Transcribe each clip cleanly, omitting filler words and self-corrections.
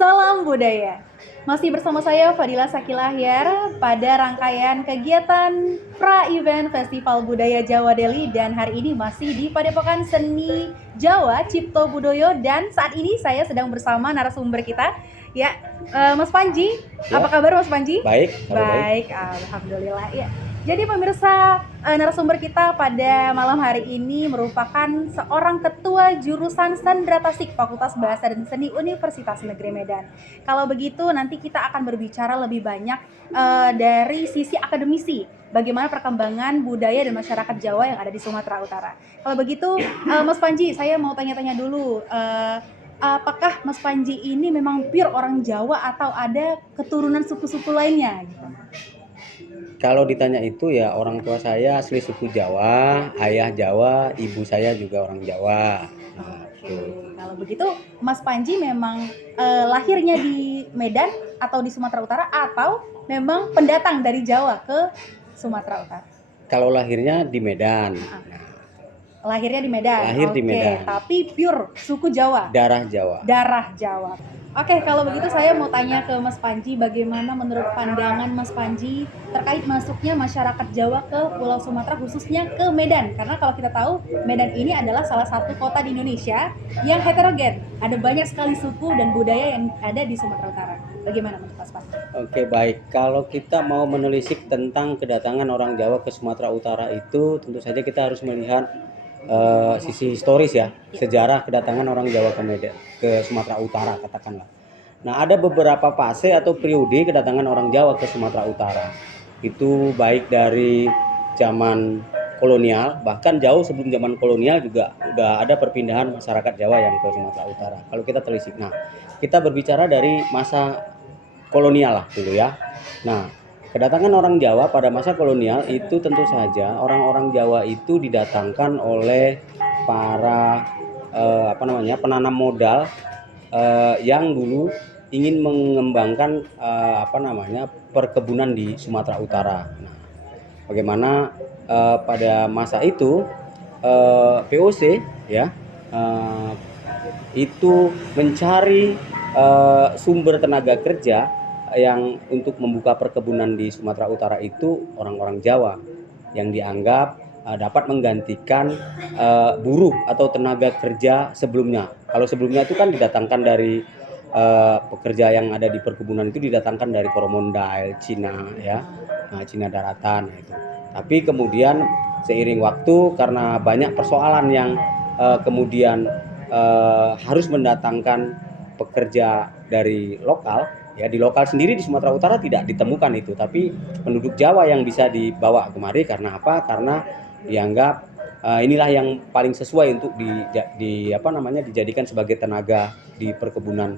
Salam budaya. Masih bersama saya Fadila Sakilahyar pada rangkaian kegiatan pra-event Festival Budaya Jawa Delhi, dan hari ini masih di Padepokan Seni Jawa Cipto Budoyo, dan saat ini saya sedang bersama narasumber kita ya, Mas Panji. Ya. Apa kabar Mas Panji? Baik. Baik, alhamdulillah ya. Jadi pemirsa, narasumber kita pada malam hari ini merupakan seorang ketua jurusan Sandra Tasik Fakultas Bahasa dan Seni Universitas Negeri Medan. Kalau begitu nanti kita akan berbicara lebih banyak dari sisi akademisi, bagaimana perkembangan budaya dan masyarakat Jawa yang ada di Sumatera Utara. Kalau begitu Mas Panji, saya mau tanya-tanya dulu, apakah Mas Panji ini memang pure orang Jawa atau ada keturunan suku-suku lainnya gitu? Kalau ditanya itu ya, orang tua saya asli suku Jawa, ayah Jawa, ibu saya juga orang Jawa. Oke, kalau begitu Mas Panji memang lahirnya di Medan atau di Sumatera Utara, atau memang pendatang dari Jawa ke Sumatera Utara? Kalau lahirnya di Medan. Lahirnya di Medan. Lahir di Medan. Tapi pure suku Jawa. Darah Jawa. Darah Jawa. Oke, kalau begitu saya mau tanya ke Mas Panji, bagaimana menurut pandangan Mas Panji terkait masuknya masyarakat Jawa ke Pulau Sumatera, khususnya ke Medan? Karena kalau kita tahu, Medan ini adalah salah satu kota di Indonesia yang heterogen. Ada banyak sekali suku dan budaya yang ada di Sumatera Utara. Bagaimana menurut Mas Panji? Oke, baik. Kalau kita mau menelisik tentang kedatangan orang Jawa ke Sumatera Utara itu, tentu saja kita harus melihat sisi historis ya, sejarah kedatangan orang Jawa ke Medan, ke Sumatera Utara katakanlah. Nah, ada beberapa fase atau periode kedatangan orang Jawa ke Sumatera Utara. Itu baik dari zaman kolonial, bahkan jauh sebelum zaman kolonial juga udah ada perpindahan masyarakat Jawa yang ke Sumatera Utara. Kalau kita telisik, nah kita berbicara dari masa kolonial lah dulu ya. Nah, kedatangan orang Jawa pada masa kolonial itu tentu saja orang-orang Jawa itu didatangkan oleh para penanam modal yang dulu ingin mengembangkan perkebunan di Sumatera Utara. Nah, bagaimana pada masa itu VOC ya itu mencari sumber tenaga kerja yang untuk membuka perkebunan di Sumatera Utara itu orang-orang Jawa yang dianggap dapat menggantikan buruh atau tenaga kerja sebelumnya. Kalau sebelumnya itu kan didatangkan dari pekerja yang ada di perkebunan itu didatangkan dari Coromandel, Cina ya, Cina daratan itu. Tapi kemudian seiring waktu karena banyak persoalan yang kemudian harus mendatangkan pekerja dari lokal. Ya, di lokal sendiri di Sumatera Utara tidak ditemukan itu, tapi penduduk Jawa yang bisa dibawa kemari. Karena apa? Karena dianggap inilah yang paling sesuai untuk dijadikan sebagai tenaga di perkebunan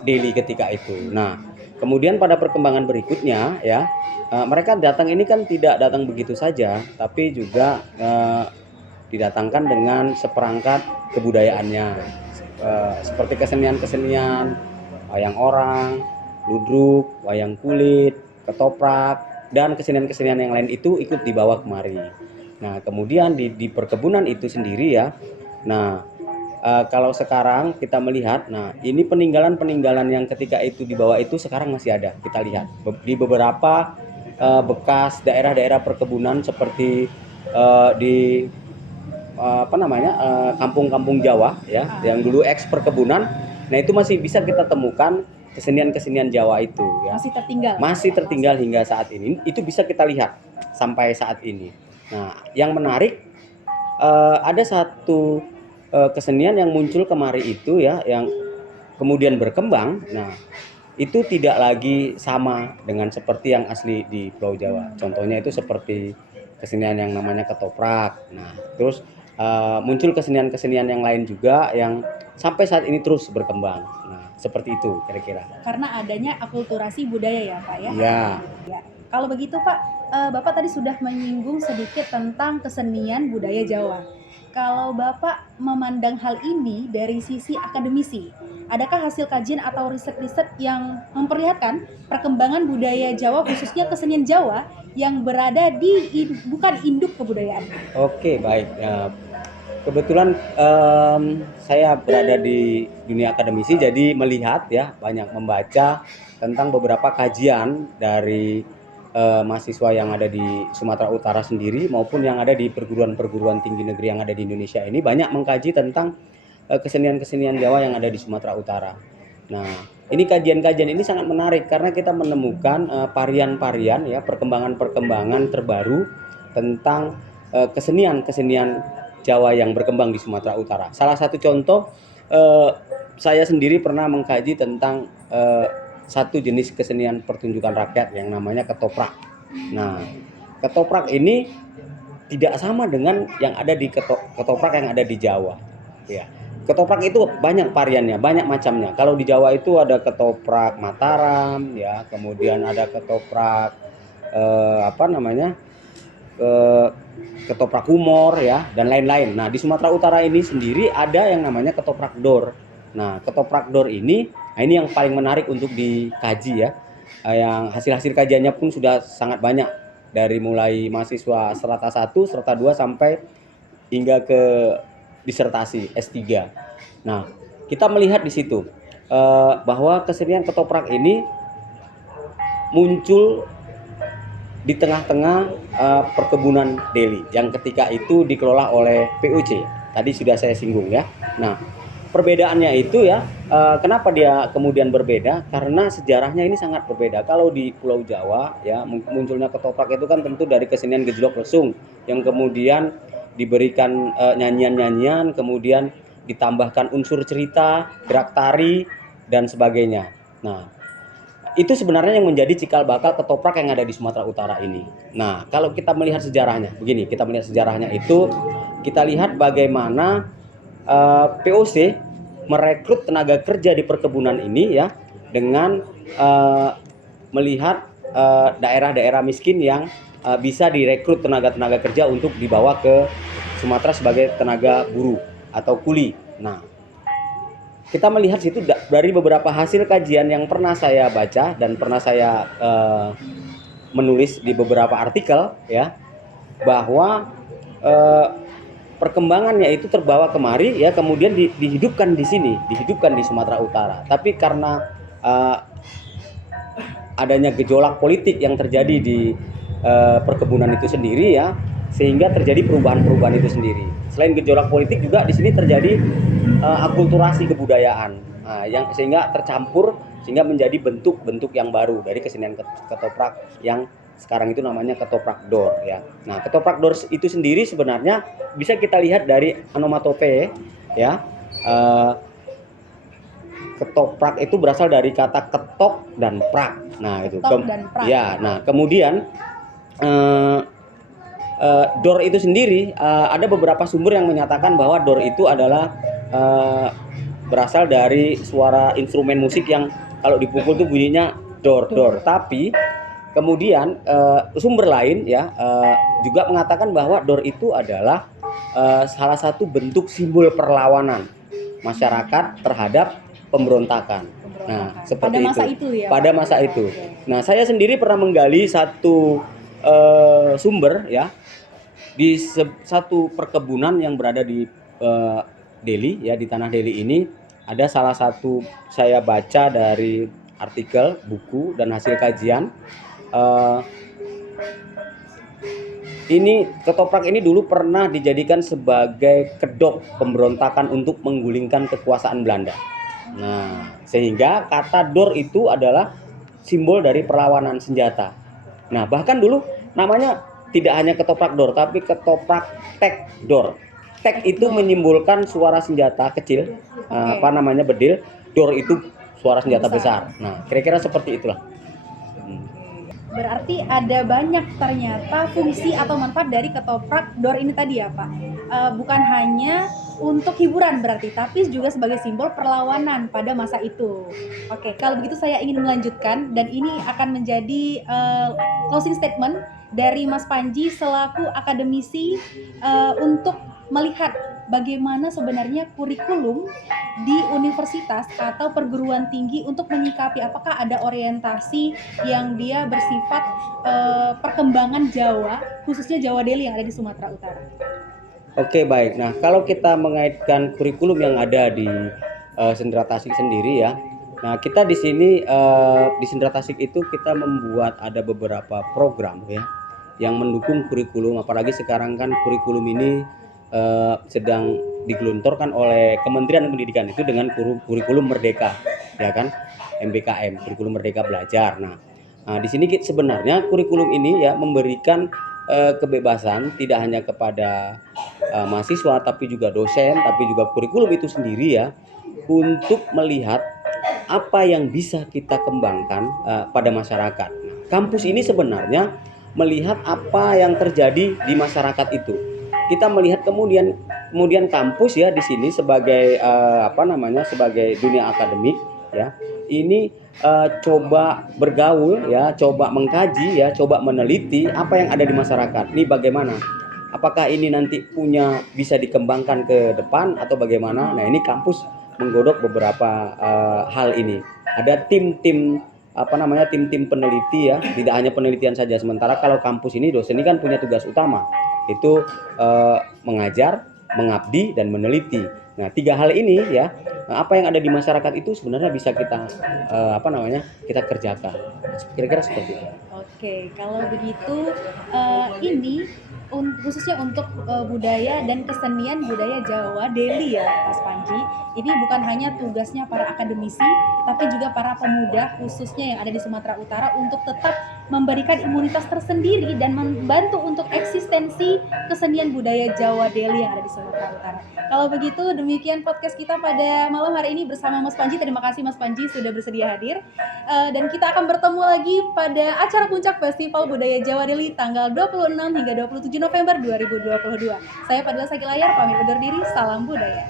Delhi ketika itu. Nah, kemudian pada perkembangan berikutnya ya, mereka datang ini kan tidak datang begitu saja, tapi juga didatangkan dengan seperangkat kebudayaannya, seperti kesenian-kesenian, wayang orang, ludruk, wayang kulit, ketoprak, dan kesenian-kesenian yang lain itu ikut dibawa kemari. Nah, kemudian di perkebunan itu sendiri ya. Nah, kalau sekarang kita melihat, nah ini peninggalan-peninggalan yang ketika itu dibawa itu sekarang masih ada. Kita lihat di beberapa bekas daerah-daerah perkebunan seperti di kampung-kampung Jawa ya, yang dulu eks perkebunan. Nah, itu masih bisa kita temukan kesenian-kesenian Jawa itu ya. Masih tertinggal hingga saat ini. Itu bisa kita lihat sampai saat ini. Nah, yang menarik ada satu kesenian yang muncul kemari itu ya, yang kemudian berkembang. Nah, itu tidak lagi sama dengan seperti yang asli di Pulau Jawa. Contohnya itu seperti kesenian yang namanya ketoprak. Nah, terus muncul kesenian-kesenian yang lain juga yang sampai saat ini terus berkembang. Nah, seperti itu kira-kira. Karena adanya akulturasi budaya ya Pak ya? Iya. Ya. Kalau begitu Pak, Bapak tadi sudah menyinggung sedikit tentang kesenian budaya Jawa. Kalau Bapak memandang hal ini dari sisi akademisi, adakah hasil kajian atau riset-riset yang memperlihatkan perkembangan budaya Jawa, khususnya kesenian Jawa yang berada di bukan induk kebudayaan? Oke, baik. Kebetulan saya berada di dunia akademisi, jadi melihat ya, banyak membaca tentang beberapa kajian dari mahasiswa yang ada di Sumatera Utara sendiri maupun yang ada di perguruan-perguruan tinggi negeri yang ada di Indonesia ini, banyak mengkaji tentang kesenian-kesenian Jawa yang ada di Sumatera Utara. Nah, ini kajian-kajian ini sangat menarik karena kita menemukan varian-varian ya, perkembangan-perkembangan terbaru tentang kesenian-kesenian Jawa yang berkembang di Sumatera Utara. Salah satu contoh, saya sendiri pernah mengkaji tentang satu jenis kesenian pertunjukan rakyat yang namanya ketoprak. Nah, ketoprak ini tidak sama dengan yang ada di ketoprak yang ada di Jawa. Ya, ketoprak itu banyak variannya, banyak macamnya. Kalau di Jawa itu ada ketoprak Mataram, ya, kemudian ada ketoprak apa namanya, eh, ketoprak humor, ya, dan lain-lain. Nah, di Sumatera Utara ini sendiri ada yang namanya ketoprak dor. Nah, ketoprak dor ini, nah ini yang paling menarik untuk dikaji ya. Yang hasil-hasil kajiannya pun sudah sangat banyak, dari mulai mahasiswa strata 1, strata 2 sampai hingga ke disertasi S3. Nah, kita melihat di situ bahwa kesenian ketoprak ini muncul di tengah-tengah perkebunan Deli yang ketika itu dikelola oleh PUC. Tadi sudah saya singgung ya. Nah, perbedaannya itu ya, kenapa dia kemudian berbeda? Karena sejarahnya ini sangat berbeda. Kalau di Pulau Jawa ya, munculnya ketoprak itu kan tentu dari kesenian gejlok lesung yang kemudian diberikan nyanyian-nyanyian, kemudian ditambahkan unsur cerita, gerak tari, dan sebagainya. Nah, itu sebenarnya yang menjadi cikal bakal ketoprak yang ada di Sumatera Utara ini. Nah, kalau kita melihat sejarahnya, begini, kita melihat sejarahnya itu, kita lihat bagaimana POC merekrut tenaga kerja di perkebunan ini ya, dengan melihat daerah-daerah miskin yang bisa direkrut tenaga-tenaga kerja untuk dibawa ke Sumatera sebagai tenaga buruh atau kuli. Nah, kita melihat situ dari beberapa hasil kajian yang pernah saya baca dan pernah saya menulis di beberapa artikel ya, bahwa perkembangannya itu terbawa kemari ya, kemudian dihidupkan di sini, dihidupkan di Sumatera Utara. Tapi karena adanya gejolak politik yang terjadi di perkebunan itu sendiri ya, sehingga terjadi perubahan-perubahan itu sendiri. Selain gejolak politik juga di sini terjadi akulturasi kebudayaan, yang sehingga tercampur sehingga menjadi bentuk-bentuk yang baru dari kesenian ketoprak yang sekarang itu namanya ketoprak dor ya. Nah, ketoprak dor itu sendiri sebenarnya bisa kita lihat dari onomatope ya. Ketoprak itu berasal dari kata ketok dan prak. Nah, itu. Ya, nah kemudian dor itu sendiri, ada beberapa sumber yang menyatakan bahwa dor itu adalah berasal dari suara instrumen musik yang kalau dipukul tuh bunyinya dor dor. Tapi kemudian sumber lain ya juga mengatakan bahwa dor itu adalah salah satu bentuk simbol perlawanan masyarakat terhadap pemberontakan. Nah, seperti pada masa itu ya. Pada masa itu. Nah, saya sendiri pernah menggali satu sumber ya, di satu perkebunan yang berada di Deli ya, di tanah Deli ini ada salah satu, saya baca dari artikel, buku, dan hasil kajian. Ini ketoprak ini dulu pernah dijadikan sebagai kedok pemberontakan untuk menggulingkan kekuasaan Belanda. Nah, sehingga kata dor itu adalah simbol dari perlawanan senjata. Nah, bahkan dulu namanya tidak hanya ketoprak dor, tapi ketoprak tek dor. Tek itu menyimbolkan suara senjata kecil, apa namanya, bedil. Dor itu suara senjata besar. Nah, kira-kira seperti itulah. Berarti ada banyak ternyata fungsi atau manfaat dari ketoprak dor ini tadi ya Pak. Bukan hanya untuk hiburan berarti, tapi juga sebagai simbol perlawanan pada masa itu. Oke, kalau begitu saya ingin melanjutkan, dan ini akan menjadi closing statement dari Mas Panji selaku akademisi untuk melihat bagaimana sebenarnya kurikulum di universitas atau perguruan tinggi untuk menyikapi apakah ada orientasi yang dia bersifat perkembangan Jawa, khususnya Jawa Deli yang ada di Sumatera Utara. Oke, baik. Nah, kalau kita mengaitkan kurikulum yang ada di Sendera Tasik sendiri ya. Nah, kita di sini di Sendera Tasik itu kita membuat ada beberapa program ya yang mendukung kurikulum. Apalagi sekarang kan kurikulum ini sedang digelontorkan oleh Kementerian Pendidikan itu dengan kurikulum Merdeka, ya kan? MBKM, kurikulum Merdeka Belajar. Nah, di sini sebenarnya kurikulum ini ya memberikan kebebasan tidak hanya kepada mahasiswa tapi juga dosen, tapi juga kurikulum itu sendiri ya untuk melihat apa yang bisa kita kembangkan pada masyarakat. Kampus ini sebenarnya melihat apa yang terjadi di masyarakat itu. Kita melihat kemudian kampus ya di sini sebagai sebagai dunia akademik ya. Ini coba bergaul ya, coba mengkaji ya, coba meneliti apa yang ada di masyarakat. Ini bagaimana? Apakah ini nanti bisa dikembangkan ke depan atau bagaimana? Nah, ini kampus menggodok beberapa hal ini. Ada tim-tim tim-tim peneliti ya, tidak hanya penelitian saja. Sementara kalau kampus ini dosen ini kan punya tugas utama, itu mengajar, mengabdi dan meneliti. Nah, tiga hal ini ya, apa yang ada di masyarakat itu sebenarnya bisa kita kita kerjakan. Kira-kira seperti itu. Oke, kalau begitu ini khususnya untuk budaya dan kesenian budaya Jawa Deli ya Mas Panji. Ini bukan hanya tugasnya para akademisi, tapi juga para pemuda khususnya yang ada di Sumatera Utara untuk tetap memberikan imunitas tersendiri dan membantu untuk eksistensi kesenian budaya Jawa Deli yang ada di Sumatera Utara. Kalau begitu demikian podcast kita pada malam hari ini bersama Mas Panji. Terima kasih Mas Panji sudah bersedia hadir. Dan kita akan bertemu lagi pada acara puncak Festival Budaya Jawa Deli tanggal 26 hingga 27 November 2022. Saya Fadila Sakilayar pamit undur diri. Salam budaya.